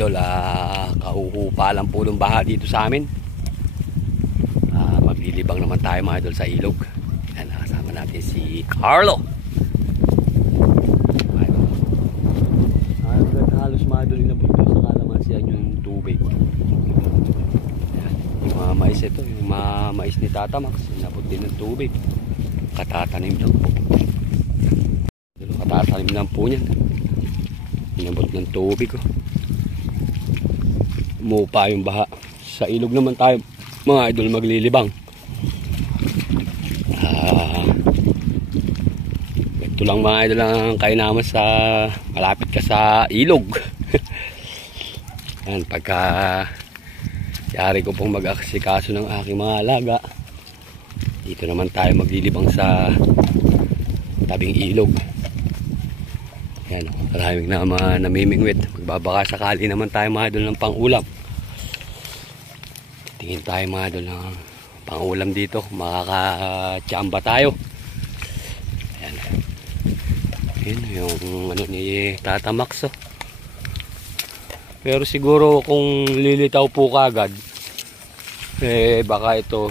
idol, kahuhupa lang po ng baha dito sa amin. Maglilibang naman tayo mga idol sa ilog. Yan, nakasama natin si Carlo. Halos mga idol inabot ko sa kalamansian yung tubig. Yan, yung mga mais ito, yung mga mais ni Tata Max, inabot din ng tubig. Katatanim lang po. Katatanim lang po niyan. Inabot ng tubig. Umupa yung baha. Sa ilog naman tayo mga idol maglilibang. Ito lang mga idol ang kainaman sa malapit ka sa ilog. Yan, pagka yari ko pong mag-aksikaso ng aking mga alaga, dito naman tayo maglilibang sa tabing ilog. Yan, maraming namimingwit. Magbabaka sakali naman tayo mga idol ng pang-ulam. Tingin tayo mga idol ng pang-ulam dito. Makaka-chamba tayo. Yan. Yan yung ano ni Tata Max. Pero siguro kung lilitaw po kagad, baka ito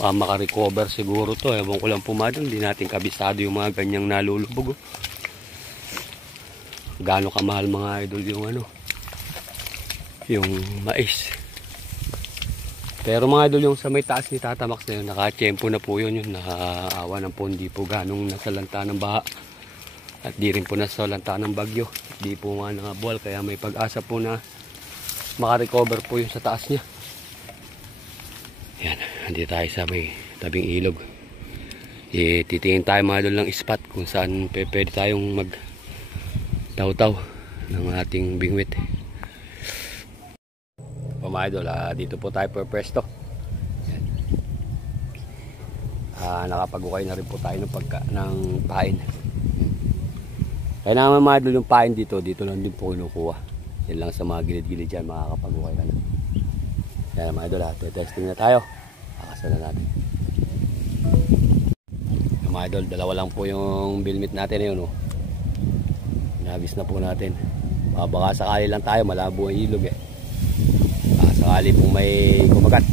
makarecover siguro to. Ewan ko lang pumadang, hindi natin kabisado yung mga ganyang nalulubog. Gaano kamahal mga idol yung ano, yung mais. Pero mga idol yung sa may taas ni Tata Max na yun, nakachempo na po yun, yung nakaawa ng po, hindi po ganong nasalanta ng baha at di rin po nasalanta ng bagyo, di po nga nangabual, kaya may pag-asa po na makarecover po yung sa taas niya. Yan, hindi tayo sa may tabing ilog. Titingin tayo mga idol ng spot kung saan pwede tayong mag-taw-taw ng ating bingwit. Mga idol, dito po tayo per pwesto. Nakapag-ukay na rin po tayo ng pain. Kaya naman mga idol yung pain dito lang din po kinukuha. Yan lang sa mga gilid-gilid dyan, makakapag-ukay ka na. Yan mga idol, testing na tayo. Kakasal na natin. Mga idol, dalawa lang po yung bilmit natin yun. Nabis na po natin. Baka sakali lang tayo, malabo ang ilog sakali pong may kumagat.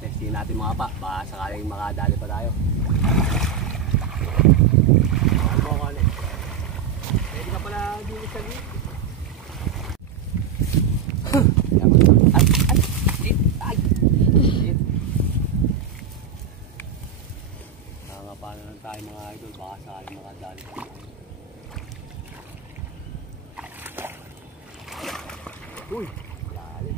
Testing natin mga pa, baka sakaling makadali pa tayo. Pwede ka pala dito sa gilid. Nakakapano lang tayo mga idol, baka sakaling makadali pa tayo. Uy! Dali!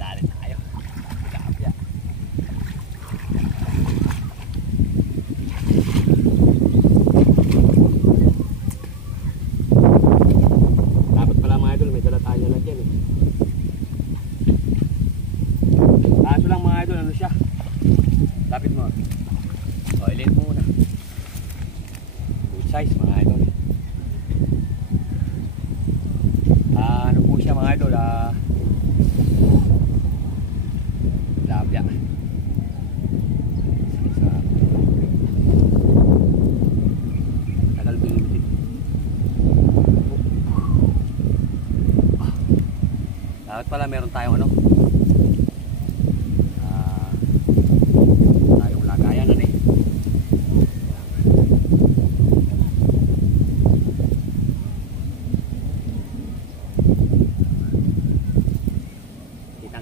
Dali tayo. Kapya. Dapat pala mga idol, may dala tayo na dyan Kaso lang mga idol, ano siya? Lapit mo. Toilet mo muna. Good size mga idol. idol, labya. Tagal binutin. Dapat pala meron tayong ano? Tayong lagayan eh.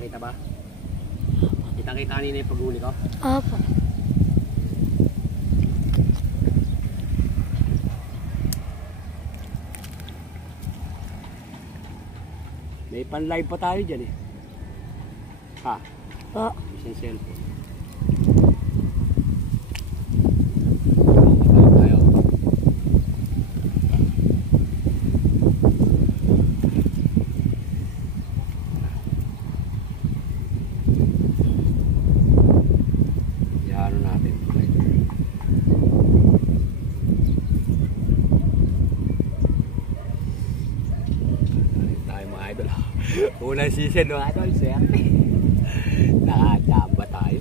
Kita ba? Kita kanina yung paghuli ko? Opo. May pan-live pa tayo dyan eh. Ha? Po. Isang cellphone. Unang season mga idol, swerte. Nakachamba tayo.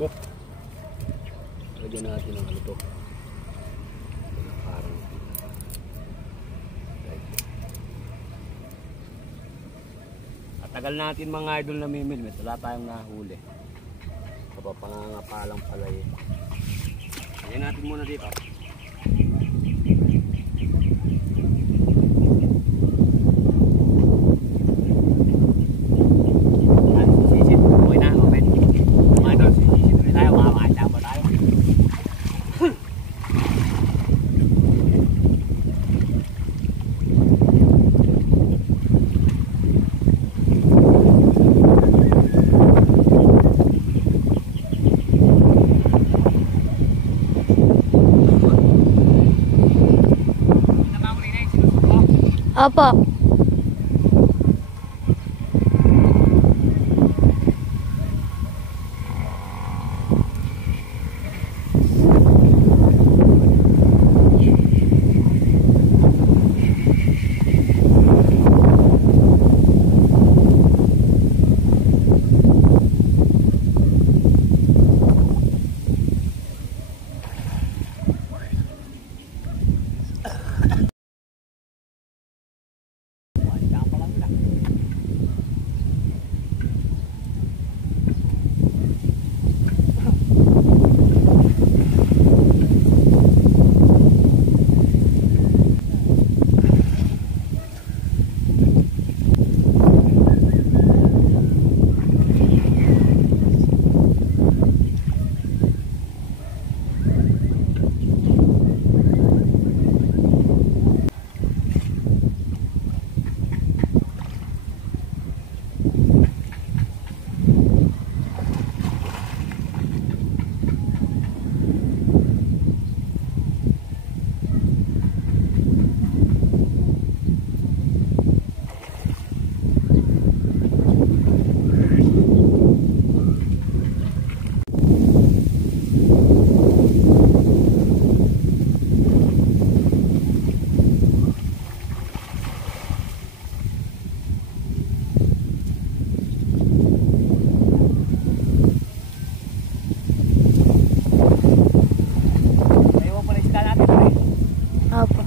Oh. Lagyan natin ang ano to. Parang at tagal natin mga idol na mimilmet. Wala tayong nahuli. Kapapangangapalang pala eh. Lagyan natin muna dito. Sisit. Okay na, open. Mga idol, sisit ulit tayo. Makakachamba tayo. Opo. Opo.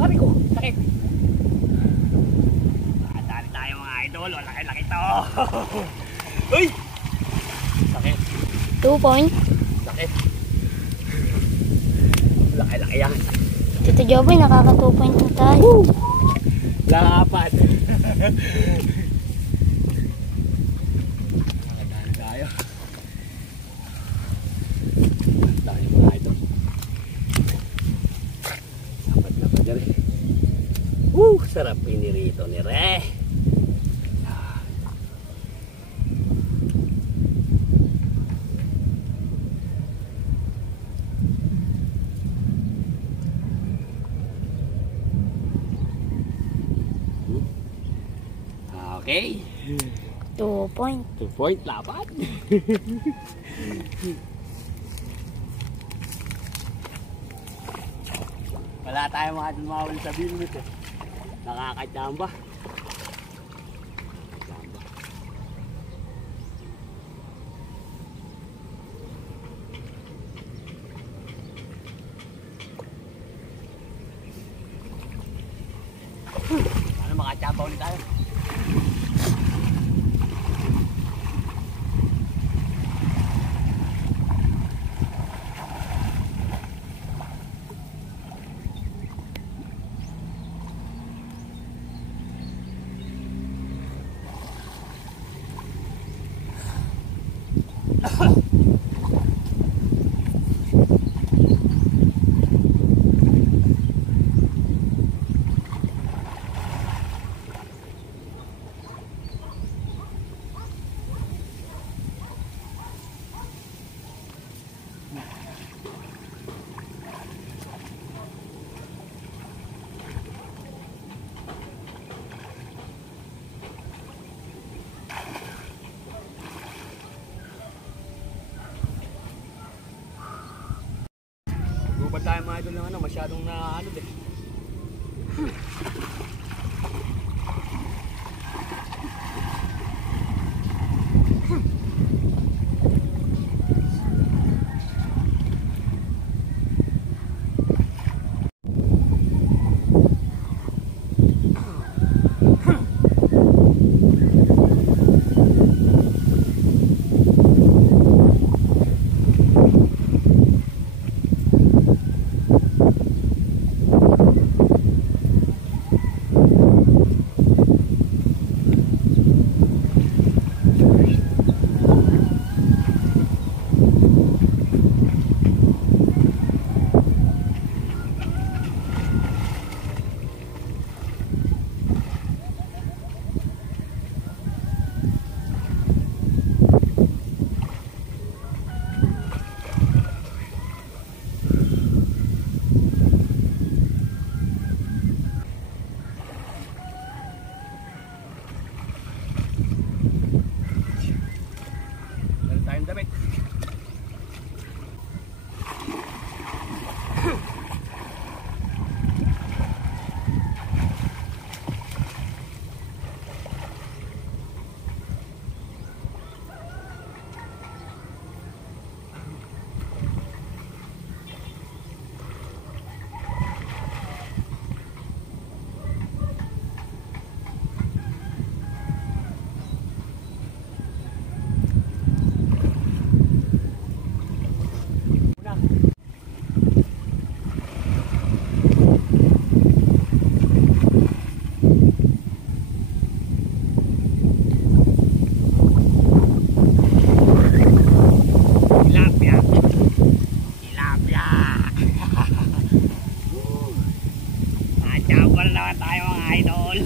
Sabi ko, sakit. Dali tayo mga idol, laki-laki to. Uy! Sakit. 2 point. Sakit. Laki. Laki yan. Tito Joboy, nakaka 2 point na tayo. Lapat. Nakadaan tayo. Tayo mga idol. Dapat na rin. Sarap pinirito ni Re. Okay. 2 point. 2 point, lapat. Wala tayong mga dumawal sa bilmit eh. Nakakachamba. Ano makachamba ulit tayo? Ba't tayo mga idol ng ano, masyadong na ano din. Meron tayong damit. tayo mga idol.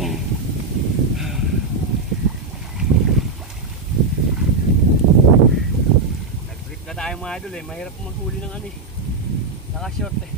Nag-trip na tayo mga idol eh. Mahirap maghuli ng ano eh. Naka-short eh.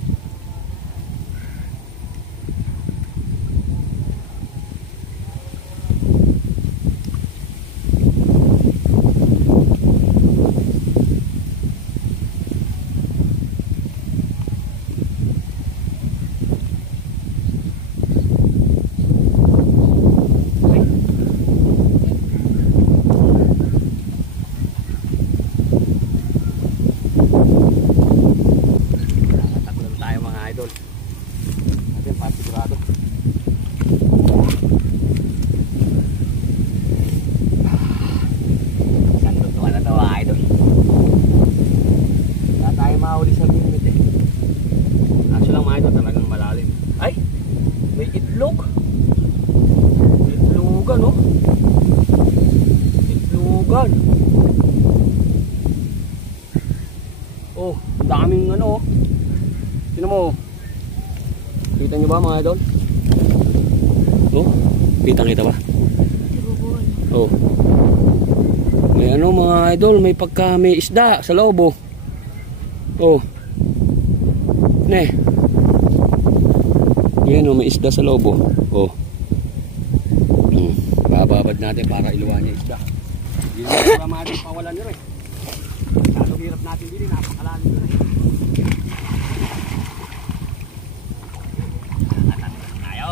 Itlogan, oh. Itlogan. Oh, daming ano, oh. Sino mo? Kita nyo ba mga idol? Oh, kita ba? Oh. May ano mga idol, may may isda sa loob, oh. Oh. Ne. Yan, oh, may isda sa loob, oh. Oh. Bababad natin para iluwan niya isda. Hindi na para maaari pawalan nyo rin. Kalo hirap natin din, napakalalim nyo rin. Tayo.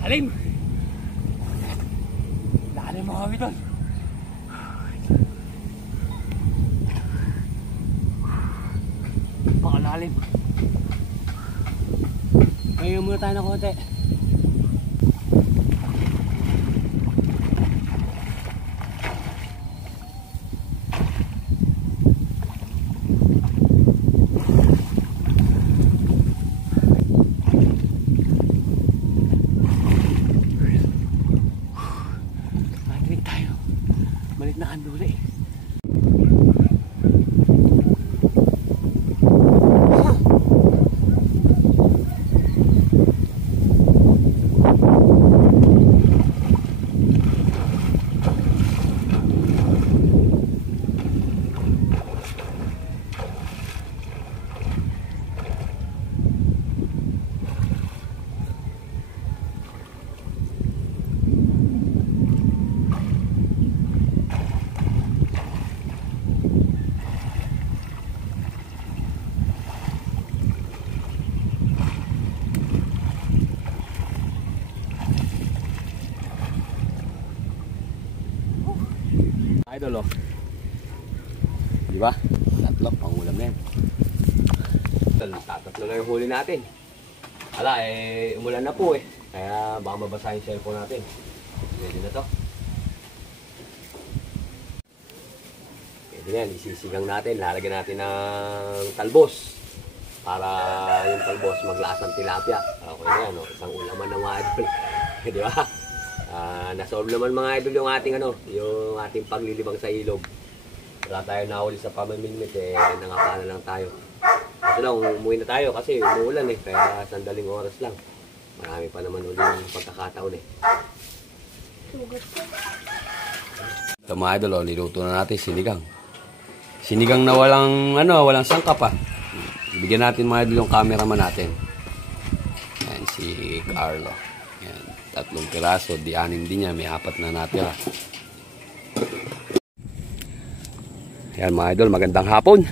Lalim! Lalim mga idol! Pakalalim! Ngayon muna tayo ng konti. Malit na kanduli. Idol, oh. Di ba? Tatlo, pangulam na yan. Tatlo na yung huli natin. Ala, umulan na po eh. Kaya baka mabasa yung cellphone natin. Ready na to. Pwede na yan, isisigang natin. Lalagyan natin ng talbos. Para yung talbos maglasang tilapia. Okay na yan, oh. Isang ulaman ng mga idol. Di ba? Nasolve naman mga idol yung ating yung ating paglilibang sa ilog. Wala tayo nahuli sa pamamimit nangapa na lang tayo. Kasi lang umuwi na tayo kasi umuulan kaya sandaling oras lang. Marami pa naman uling pagkakataon Ito mga idol, niluto na natin sinigang. Sinigang na walang sangkap pa. Bigyan natin mga idol yung cameraman natin. Yan si Carlo. Yan. 3 piraso, di 6 din niya, may 4 na natira. Yan mga idol, magandang hapon.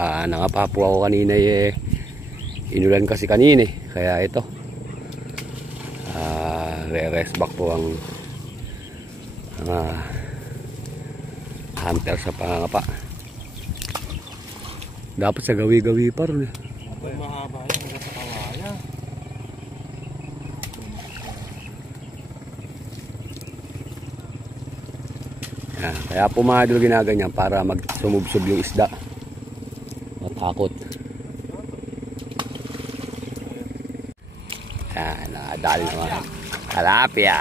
Nangapa po ako kanina inulan kasi kanina kaya ito. Re-rest back po ang hunter sa pangangapa. Dapat sa gawi-gawi pa rin Mahaba yan, hanggang sa kawaya. Kaya po mga idol ginaganyan para magsumubsob yung isda. Matakot. Yan, nakadali naman. Tilapia.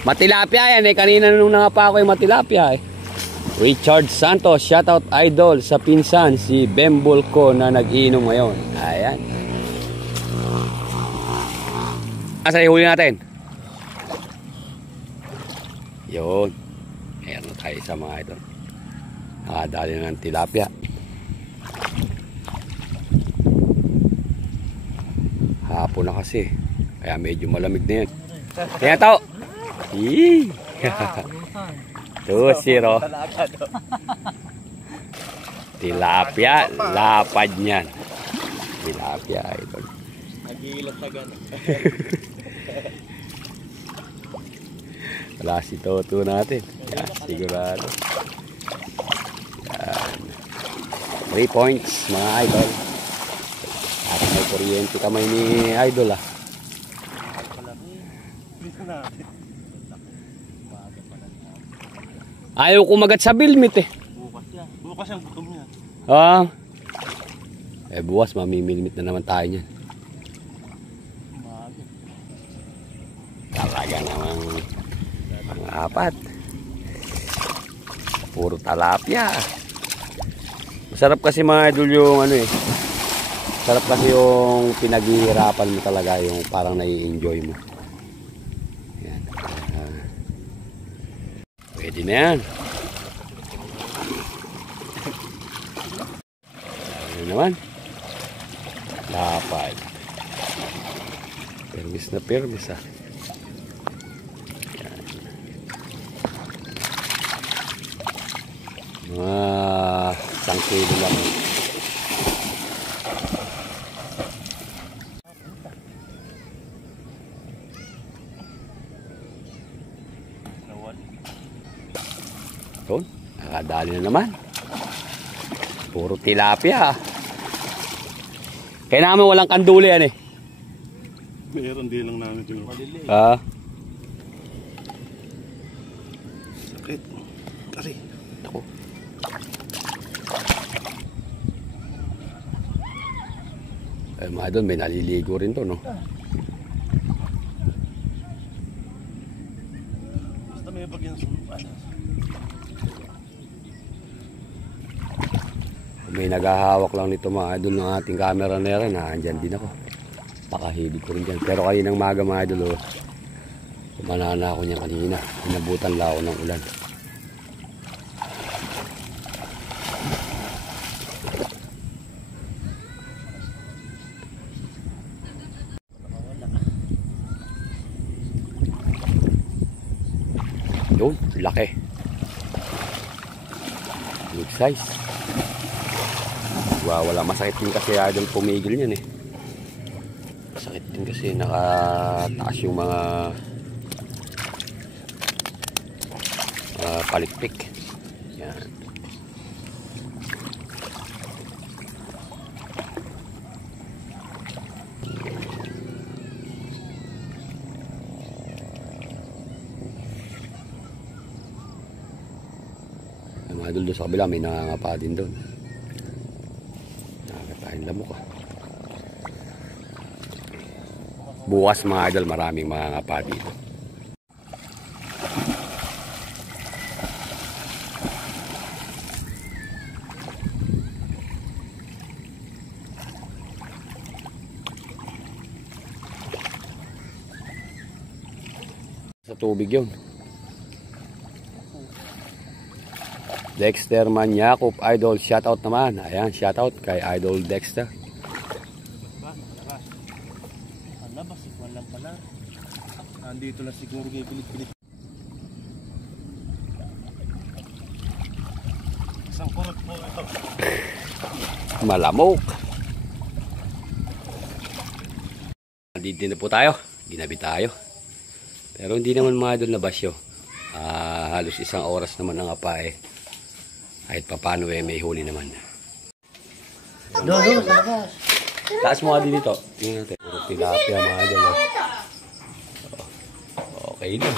Matilapia yan kanina nung nangapa ako yung matilapia Richard Santos, shoutout idol sa pinsan si Bembol ko na nag-iinom ngayon. Ayan. Asa ihuli natin? Yun. Ayan na tayo sa mga idol. Nakadali na ng tilapia. Hapon na kasi. Kaya medyo malamig na yun. Kaya tao. Yee! 2-0. Tilapia, lapad niyan. Tilapia, idol. Nagigilap na gano'n. Wala si Toto natin. Yan, sigurado. Yan. 3 points, mga idol. At may kuryente kamay ni idol, ah. Ayaw kumagat sa bilmit, eh. Bukas yan. Bukas ang gutom niya. Ah. Eh, bukas mamimilmit na naman tayo niyan. Umaga. Talaga namang mga apat. Puro talapia. Masarap kasi mga idol yung ano eh. Masarap kasi yung pinaghihirapan mo talaga, yung parang nai-enjoy mo. Yan. Pwede na yan. Ano naman? Lapad. Permis na permis, ah. Yan. Mga 1 kilo lang. Yun, nakadali na naman. Puro tilapia. Kaya namin walang kanduli yan eh. Meron din lang namin ito. Malili. Ah. Sakit. Kasi. Ako. Eh mga doon, may naliligo rin to, no? Basta may bagyan sumpan. May naghahawak lang nito mga idol ng ating camera na rin. Andyan din ako. Pakahilig ko rin dyan. Pero kaninang maga mga idol, kumanana ako niya kanina. Inabutan lang ako ng ulan. Yun, laki. Big size. Wala, masakit din kasi idol pumigil niyan eh. Masakit din kasi nakataas yung mga palikpik. Yan. Mga idol doon sa kabila may nangangapa din doon. Nakakatayin lamok ah. Bukas mga idol maraming mangangapa dito. Sa tubig yun. Dexter Manyakop, idol, shoutout naman. Ayan, shoutout kay idol Dexter. Ang labas, walang pala. Nandito lang siguro kay pilit-pilit. Isang kurot po ito. Malamok. Nandito na po tayo. Ginabi tayo. Pero hindi naman mga idol na basyo. Halos 1 oras naman ang apa eh. Kahit papano eh, may huli naman. Doon, sa labas. Taas mo nga din ito. Tingnan natin. Puro tilapia mga idol. Okay na.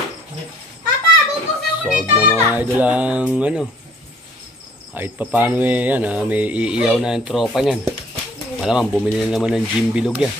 Solve na mga idol ang ano. Kahit papano eh, yan may iiyaw na yung tropa niyan. Malamang bumili na naman ng gym bilog yan.